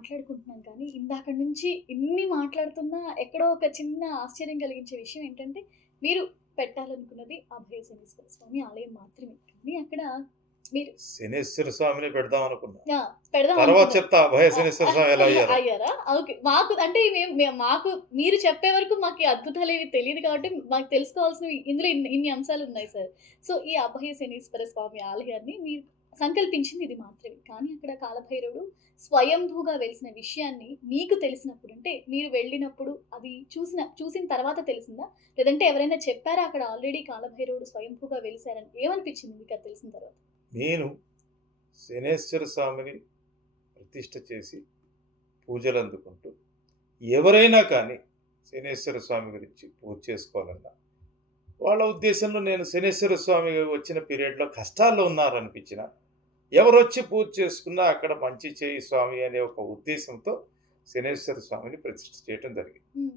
మాట్లాడుకుంటున్నాం కానీ, ఇందాక నుంచి ఇన్ని మాట్లాడుతున్నా ఎక్కడో ఒక చిన్న ఆశ్చర్యం కలిగించే విషయం ఏంటంటే, మీరు పెట్టాలనుకున్నది అభయ శనీశ్వర స్వామి ఆలయం మాత్రమే. కానీ అక్కడ మీరు శనేశ్వర స్వామిని పెడదాం అనుకున్నా. ఆ! పెడదాం తర్వాత అనుకున్నారు. చెప్తా అభయ శనేశ్వర స్వామి ఎలా అయ్యారో. అయ్యారా? ఓకే. మాకు అంటే మాకు మీరు చెప్పే వరకు మాకు ఈ అద్భుతాలేవి తెలీదు కాబట్టి, మాకు తెలుసుకోవాల్సినవి ఇందులో ఇన్ని అంశాలున్నాయి సార్. సో, ఈ అభయ శనీశ్వర స్వామి ఆలయాన్ని మీరు సంకల్పించింది ఇది మాత్రమే. కానీ అక్కడ కాలభైరవుడు స్వయంభూగా వెలిసిన విషయాన్ని మీకు తెలిసినప్పుడు, అంటే మీరు వెళ్ళినప్పుడు అది చూసిన తర్వాత తెలిసిందా? లేదంటే ఎవరైనా చెప్పారా అక్కడ ఆల్రెడీ కాలభైరవుడు స్వయంభూగా వెలిసారని? ఏమనిపించింది మీకు అది తెలిసిన తర్వాత? నేను శనేశ్వర స్వామిని ప్రతిష్ఠ చేసి పూజలు అందుకుంటూ ఎవరైనా కానీ శనేశ్వర స్వామి గురించి పూజ చేసుకోవాలన్నా వాళ్ళ ఉద్దేశంలో నేను శనేశ్వర స్వామి వచ్చిన పీరియడ్లో కష్టాల్లో ఉన్నారనిపించిన ఎవరొచ్చి పూజ చేసుకున్నా అక్కడ మంచి చేయి స్వామి అనే ఒక ఉద్దేశంతో శనేశ్వర స్వామిని ప్రతిష్ఠ చేయడం జరిగింది. హ్మ్.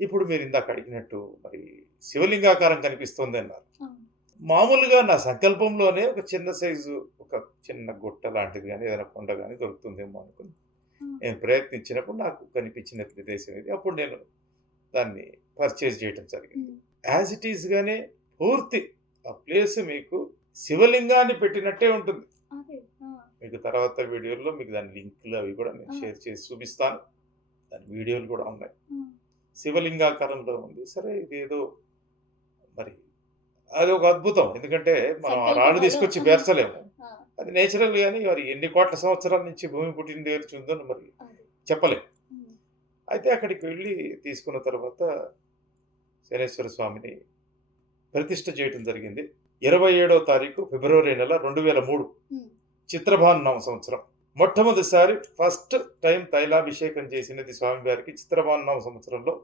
ఇప్పుడు మీరు ఇందాక అడిగినట్టు మరి శివలింగాకారం కనిపిస్తుంది అన్నారు. అవును. మామూలుగా నా సంకల్పంలోనే ఒక చిన్న సైజు ఒక చిన్న గుట్ట లాంటిది కానీ ఏదైనా కొండ కానీ దొరుకుతుందేమో అనుకుని హ్మ్. నేను ప్రయత్నించినప్పుడు నాకు కనిపించిన ప్రదేశం ఇది. అప్పుడు నేను దాన్ని పర్చేజ్ చేయడం జరిగింది. హ్మ్. యాజ్ ఇట్ ఈస్‌గానే పూర్తి ఆ ప్లేస్ మీకు శివలింగాన్ని పెట్టినట్టే ఉంటుంది. అదే. ఆ! మీకు తర్వాత వీడియోలో మీకు దాని లింకులు అవి కూడా నేను ఆ! షేర్ చేసి చూపిస్తాను. దాని వీడియోలు కూడా ఉన్నాయి. ఆ! శివలింగాకారంలో ఉంది. సరే ఇదేదో మరి అదొక అద్భుతం. ఎందుకంటే మనం ఆ సంకల్ప రాళ్ళు బలం. తీసుకొచ్చి ఆ! పేర్చలేము. ఆ! అది నేచురల్ గాని మరి ఎన్ని కోట్ల సంవత్సరాల నుంచి భూమి పుట్టిన దగ్గర నుంచి ఉందో మరి అదే. చెప్పలేం. హ్మ్. అయితే అక్కడికి వెళ్ళి తీసుకున్న తర్వాత శనేశ్వర స్వామిని ప్రతిష్ఠ చేయడం జరిగింది. 27వ తారీఖు ఫిబ్రవరి నెల 2003 హ్మ్. చిత్రభానునామ సంవత్సరం. మొట్టమొదటిసారి ఫస్ట్ టైం తైలాభిషేకం చేసినది స్వామివారికి చిత్రభానునామ సంవత్సరంలో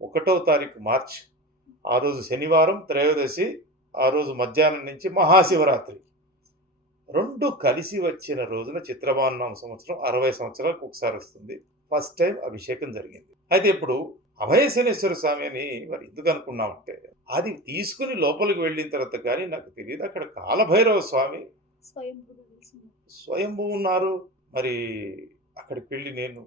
1వ తారీఖు మార్చ్. ఆ రోజు శనివారం త్రయోదశి. ఆ రోజు మధ్యాహ్నం నుంచి మహాశివరాత్రి. 2 కలిసి వచ్చిన రోజున చిత్రభానునామ సంవత్సరం 60 సంవత్సరాలకు ఒకసారి వస్తుంది. ఫస్ట్ టైం అభిషేకం జరిగింది. అయితే ఇప్పుడు అభయ శనేశ్వర స్వామి అని మరి ఎందుకు అనుకున్నామంటే అది తీసుకుని లోపలికి వెళ్ళిన తర్వాత కానీ నాకు తెలియదు అక్కడ కాలభైరవ స్వామి స్వయంభూగా వెలిసింది. స్వయంభూ ఉన్నారు. మరి అక్కడికి వెళ్ళి నేను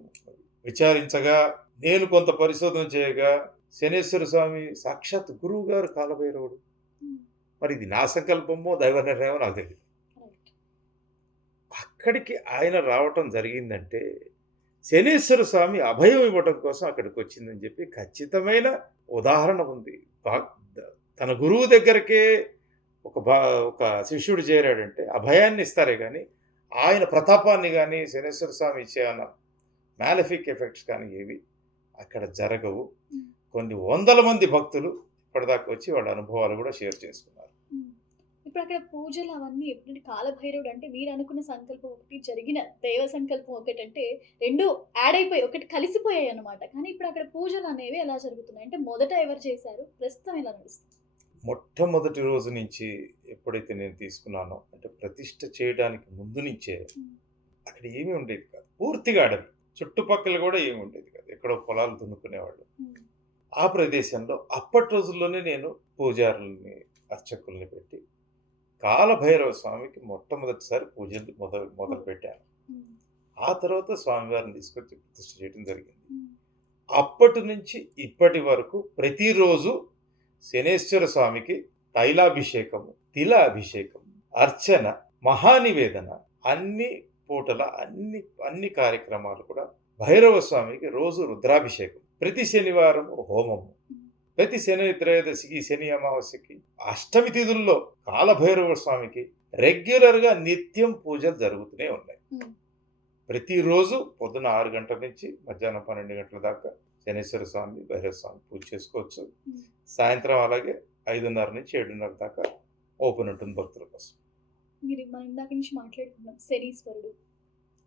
విచారించగా నేను కొంత పరిశోధన చేయగా శనేశ్వర స్వామి సాక్షాత్ గురువు గారు కాలభైరవుడు. హ్మ్. మరి ఇది నా సంకల్పమో దైవ నిర్ణయమో నాకు తెలియదు. రైట్. అక్కడికి ఆయన రావటం జరిగిందంటే శనేశ్వర స్వామి అభయం ఇవ్వటం కోసం అక్కడికి వచ్చిందని చెప్పి ఖచ్చితమైన ఉదాహరణ ఉంది. తన గురువు దగ్గరకే ఒక శిష్యుడు చేరాడంటే అభయాన్ని ఇస్తారే కానీ ఆయన ప్రతాపాన్ని కానీ శనేశ్వర స్వామి ఇచ్చే మ్యాలిఫిక్ ఎఫెక్ట్స్ కానీ ఏవి అక్కడ జరగవు. హ్మ్. కొన్ని వందల మంది భక్తులు ఇప్పటిదాకా వచ్చి వాళ్ళ అనుభవాలు కూడా షేర్ చేసుకున్నారు. హ్మ్. ఇప్పుడు అక్కడ పూజలు అవన్నీ ఎప్పుడంటే కాలభైరవుడు అంటే మీరు అనుకున్న సంకల్పం ఒకటి, జరిగిన దైవ సంకల్పం ఒకటంటే 2 యాడ్ అయిపోయి ఒకటి కలిసిపోయాయన్నమాట. కానీ ఇప్పుడు అక్కడ పూజలు అనేవి ఎలా జరుగుతున్నాయి? అంటే మొదట ఎవరు చేశారు? ప్రస్తుతం ఎలా నడుస్తుంది? మొట్టమొదటి రోజు నుంచి ఎప్పుడైతే నేను తీసుకున్నానో అంటే ప్రతిష్ఠ చేయడానికి ముందు నుంచే హ్మ్. అక్కడ ఏమీ ఉండేది కాదు. పూర్తిగా అడవి. చుట్టుపక్కల కూడా ఏమి ఉండేది కాదు. ఎక్కడో పొలాలు దున్నుకునేవాళ్ళు. హ్మ్. ఆ ప్రదేశంలో అప్పటి రోజుల్లోనే నేను పూజారుల్ని అర్చకుల్ని పెట్టి కాలభైరవ స్వామికి మొట్టమొదటిసారి పూజలు మొదలుపెట్టాను. హ్మ్. ఆ తర్వాత స్వామివారిని తీసుకొచ్చి ప్రతిష్ఠ చేయడం జరిగింది. హ్మ్. అప్పటి నుంచి ఇప్పటి వరకు ప్రతిరోజు శనేశ్వర స్వామికి తైలాభిషేకము, తిల అభిషేకం, అర్చన, మహానివేదన అన్ని పూటల అన్ని కార్యక్రమాలు కూడా భైరవ స్వామికి రోజు రుద్రాభిషేకం, ప్రతి శనివారం హోమము, ప్రతి శని త్రయోదశికి శని అమావాస్యకి అష్టమి తిథుల్లో కాలభైరవ స్వామికి రెగ్యులర్గా నిత్యం పూజలు జరుగుతూనే ఉన్నాయి. హ్మ్. ప్రతిరోజు పొద్దున 6 గంటల నుంచి మధ్యాహ్నం 12 గంటల దాకా శనేశ్వర స్వామి భైరవ స్వామి పూజ చేసుకోవచ్చు. హ్మ్. సాయంత్రం అలాగే 5:30 నుంచి 7:30 దాకా ఓపెన్ ఉంటుంది భక్తుల కోసం. మనం ఇందాక నుంచి మాట్లాడుకున్నాం శనీశ్వరుడు.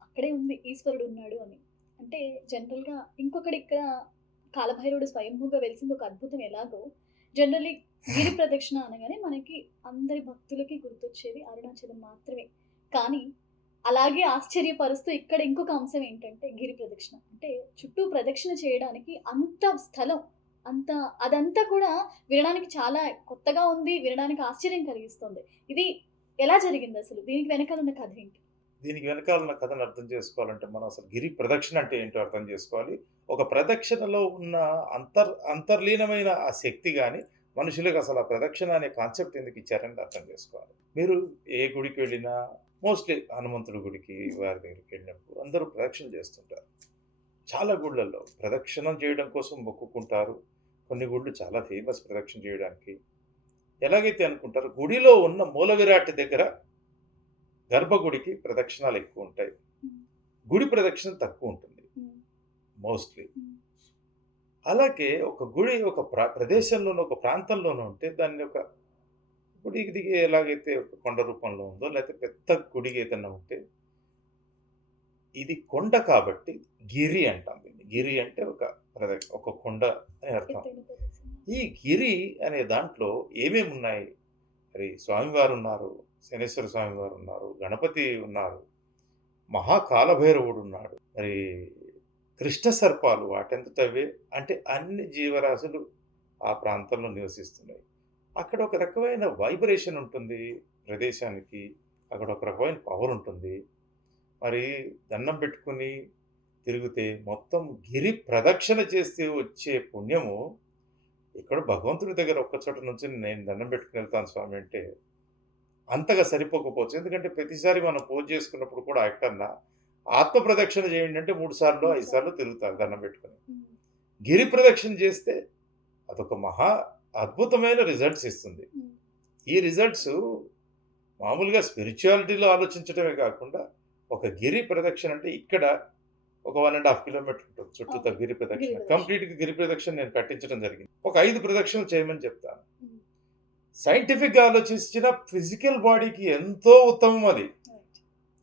అక్కడే ఉంది ఈశ్వరుడు ఉన్నాడు అని. అంటే జనరల్‌గా ఇంకొకటి ఇక్కడ కాలభైరవుడు స్వయంభూగా వెలిసింది ఒక అద్భుతం ఎలాగో, జనరల్లీ గిరి ప్రదక్షిణ అనగానే మనకి అందరి భక్తులకి గుర్తొచ్చేది అరుణాచలం మాత్రమే. కానీ అలాగే ఆశ్చర్యపరుస్తూ ఇక్కడ ఇంకొక అంశం ఏంటంటే గిరి ప్రదక్షిణ. అంటే చుట్టూ ప్రదక్షిణ చేయడానికి అంత స్థలం, అంత అదంతా కూడా వినడానికి చాలా కొత్తగా ఉంది. వినడానికి ఆశ్చర్యం కలిగిస్తుంది. ఇది ఎలా జరిగిందసలు? దీనికి వెనకాల ఉన్న కథ ఏంటి? దీనికి వెనకాల ఉన్న కథను అర్థం చేసుకోవాలంటే మనం అసలు గిరి ప్రదక్షిణ అంటే ఏంటో అర్థం చేసుకోవాలి. ఒక ప్రదక్షిణలో ఉన్న అంతర్లీనమైన ఆ శక్తి గాని, మనుషులకు అసలు ఆ ప్రదక్షిణ అనే కాన్సెప్ట్ ఎందుకు ఇచ్చారని అర్థం చేసుకోవాలి. మీరు ఏ గుడికి వెళ్ళినా మోస్ట్‌లీ హనుమంతుడి గుడికి, వారి దగ్గరికి వెళ్ళినప్పుడు అందరూ ప్రదక్షిణ చేస్తుంటారు. చాలా గుళ్ళల్లో ప్రదక్షిణం చేయడం కోసం మొక్కుకుంటారు. కొన్ని గుళ్ళు చాలా ఫేమస్ ప్రదక్షిణ చేయడానికి. ఎలాగైతే అనుకుంటారో గుడిలో ఉన్న మూల విరాట్ దగ్గర గర్భగుడికి ప్రదక్షిణాలు ఎక్కువ ఉంటాయి. హ్మ్. గుడి ప్రదక్షిణ తక్కువ ఉంటుంది హ్మ్. మోస్ట్‌లీ. హ్మ్. అలాగే ఒక గుడి ఒక ప్రదేశంలోనో, ఒక ప్రాంతంలోనో ఉంటే దాన్ని ఒక గుడికి ఎలాగైతే ఒక కొండ రూపంలో ఉందో, లేకపోతే పెద్ద గుడి ఏదన్నా ఉంటే, ఇది కొండ కాబట్టి గిరి అంటాం దీన్ని. గిరి అంటే ఒక కొండ అని అర్థం. ఎత్తైన ప్రదేశం. ఈ గిరి అనే దాంట్లో ఏమేమున్నాయి? మరి స్వామివారున్నారు, శనేశ్వర స్వామివారున్నారు, గణపతి ఉన్నారు, మహాకాలభైరవుడున్నాడు. మరి కృష్ణ సర్పాలు వాటంతటవే అంటే అన్ని జీవరాశులు ఆ ప్రాంతంలో నివసిస్తున్నాయి. అక్కడ ఒక రకమైన వైబ్రేషన్ ఉంటుంది ప్రదేశానికి. అక్కడ ఒక రకమైన పవర్ ఉంటుంది. మరి దండం పెట్టుకొని తిరిగితే మొత్తం గిరి ప్రదక్షిణ చేస్తే వచ్చే పుణ్యము ఇక్కడ భగవంతుడి దగ్గర ఒక్క చోట నుంచొని నేను దండం పెట్టుకొని వెళ్తాను స్వామి అంటే అంతగా సరిపోకపోవచ్చు. ఎందుకంటే ప్రతిసారి మనం పూజ చేసుకున్నప్పుడు కూడా ఎక్కడన్నా ఆత్మ ప్రదక్షిణ చేయండి అంటే 3 సార్లో, 5 సార్లో తిరుగుతారు దండం పెట్టుకొని. హ్మ్. గిరి ప్రదక్షిణ చేస్తే అదొక మహా అద్భుతమైన రిజల్ట్స్ ఇస్తుంది. హ్మ్. ఈ రిజల్ట్స్ మామూలుగా స్పిరిచువాలిటీలో ఆలోచించడమే కాకుండా ఒక గిరి ప్రదక్షిణ అంటే ఇక్కడ ఒక 1½ కిలోమీటర్ ఉంటుంది చుట్టూతా అవును. గిరి ప్రదక్షిణ. గిరి ప్రదక్షిణ. కంప్లీట్‌గా గిరి ప్రదక్షిణ నేను కట్టించడం జరిగింది. ఒక 5 ప్రదక్షిణలు చేయమని చెప్తాను. హ్మ్. సైంటిఫిక్‌గా ఆలోచించిన ఫిజికల్ బాడీకి ఎంతో ఉత్తమం అది. రైట్.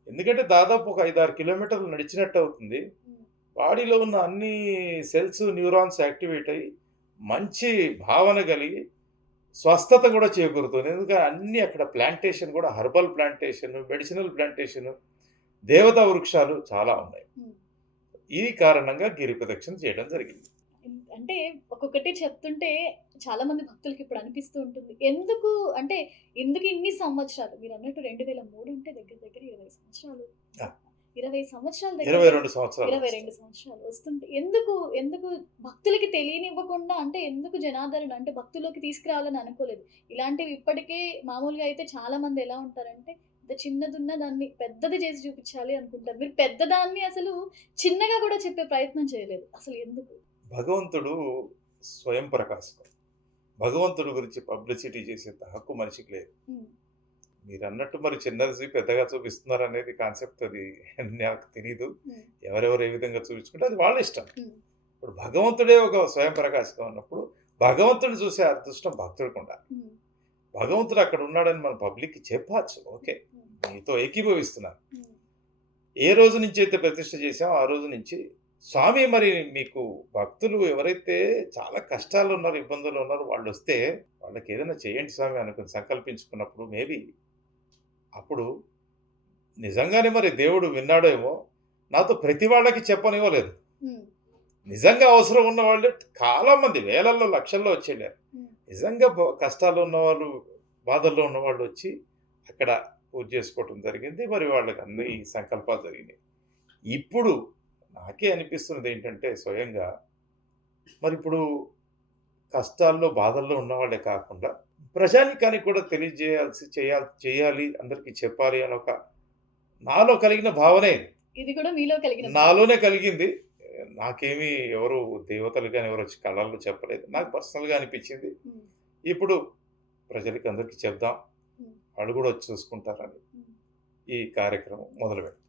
ఎందుకంటే దాదాపు ఒక 5, 6 కిలోమీటర్లు నడిచినట్టు అవుతుంది. హ్మ్. బాడీలో ఉన్న అన్ని సెల్స్, న్యూరాన్స్ యాక్టివేట్ అయ్యి మంచి భావన కలిగి స్వస్థత కూడా చేకూరుతుంది. ఎందుకంటే అన్నీ అక్కడ ప్లాంటేషన్ కూడా హెర్బల్ ప్లాంటేషన్, మెడిసినల్ ప్లాంటేషన్, దేవతా వృక్షాలు చాలా ఉన్నాయి. హ్మ్. ఈ కారణంగా గిరి ప్రదక్షిణ చేయడం జరిగింది. అంటే ఒక్కొక్కటి చెప్తుంటే చాలా మంది భక్తులకి ఇప్పుడు అనిపిస్తూ ఉంటుంది. ఎందుకు అంటే ఎందుకు ఇన్ని సంవత్సరాలు మీరన్నట్టు 2003 అంటే దగ్గర దగ్గర 20 సంవత్సరాలు. ఆ! 20 సంవత్సరాల దగ్గర 22 సంవత్సరాలు. 22 సంవత్సరాలు వస్తుంటే ఎందుకు భక్తులకి తెలియనివ్వకుండా అంటే ఎందుకు జనాదరణ అంటే భక్తుల్లోకి తీసుకురావాలని అనుకోలేదు. ఇలాంటివి ఇప్పటికే మామూలుగా అయితే చాలా మంది ఎలా ఉంటారంటే ఇంత చిన్నదున్న దాన్ని పెద్దది చేసి చూపించాలి అనుకుంటారు. మీరు పెద్దదాన్ని అసలు చిన్నగా కూడా చెప్పే ప్రయత్నం చేయలేదు. అసలు ఎందుకు? భగవంతుడు స్వయం ప్రకాశకం. భగవంతుడి గురించి పబ్లిసిటీ చేసేంత హక్కు మనిషికి లేదు. హ్మ్. మీరన్నట్టు మరి చిన్నది పెద్దగా చూపిస్తున్నారనేది కాన్సెప్ట్ అది నాకు తెలీదు. హ్మ్. ఎవరెవరు ఏ విధంగా చూపించుకుంటే అది వాళ్ళ ఇష్టం. హ్మ్. ఇప్పుడు భగవంతుడే ఒక స్వయం ప్రకాశకం ఉన్నప్పుడు భగవంతుడిని చూసే అదృష్టం భక్తుడికి ఉండాలి. హ్మ్. భగవంతుడు అక్కడ ఉన్నాడని మన పబ్లిక్‌కి చెప్పచ్చు. ఓకే. హ్మ్. మీతో ఏకీభవిస్తున్నాను. హ్మ్. ఏ రోజు నుంచి అయితే ప్రతిష్ఠ చేశామో ఆ రోజు నుంచి స్వామి మరి మీకు భక్తులు ఎవరైతే చాలా కష్టాల్లో ఉన్నారో, ఇబ్బందుల్లో ఉన్నారో వాళ్ళొస్తే వాళ్ళకి ఏదైనా చేయండి స్వామి అనుకుని సంకల్పించుకున్నప్పుడు మేబీ అప్పుడు నిజంగానే మరి దేవుడు విన్నాడో ఏమో నాతో ప్రతి వాళ్ళకి చెప్పనివ్వలేదు. హ్మ్. నిజంగా అవసరం ఉన్న వాళ్ళు చాలా మంది వేలల్లో, లక్షల్లో వచ్చెళ్ళారు. హ్మ్. నిజంగా కష్టాల్లో ఉన్నవాళ్ళు, బాధల్లో ఉన్నవాళ్ళు వచ్చి అక్కడ పూజ చేసుకోవటం జరిగింది. మరి వాళ్ళకి అన్ని సంకల్పాలు జరిగినాయి. ఇప్పుడు నాకే అనిపిస్తున్నది ఏంటంటే స్వయంగా మరిప్పుడు కష్టాల్లో, బాధల్లో ఉన్నవాళ్ళే కాకుండా ప్రజానీకానికి కూడా చేయాలి, అందరికీ చెప్పాలి అని ఒక నాలో కలిగిన భావనే ఇది. ఇది కూడా మీలో కలిగిన భావన. నాలోనే కలిగింది. నాకేమి ఎవరు దేవతలు గాని ఎవరొచ్చి కళల్లో చెప్పలేదు. నాకు పర్సనల్‌గా అనిపించింది. హ్మ్. ఇప్పుడు ప్రజలకి అందరికీ చెప్దాం. హ్మ్. వాళ్ళు కూడా వచ్చి చూసుకుంటారని హ్మ్. ఈ కార్యక్రమం మొదలుపెట్టాను.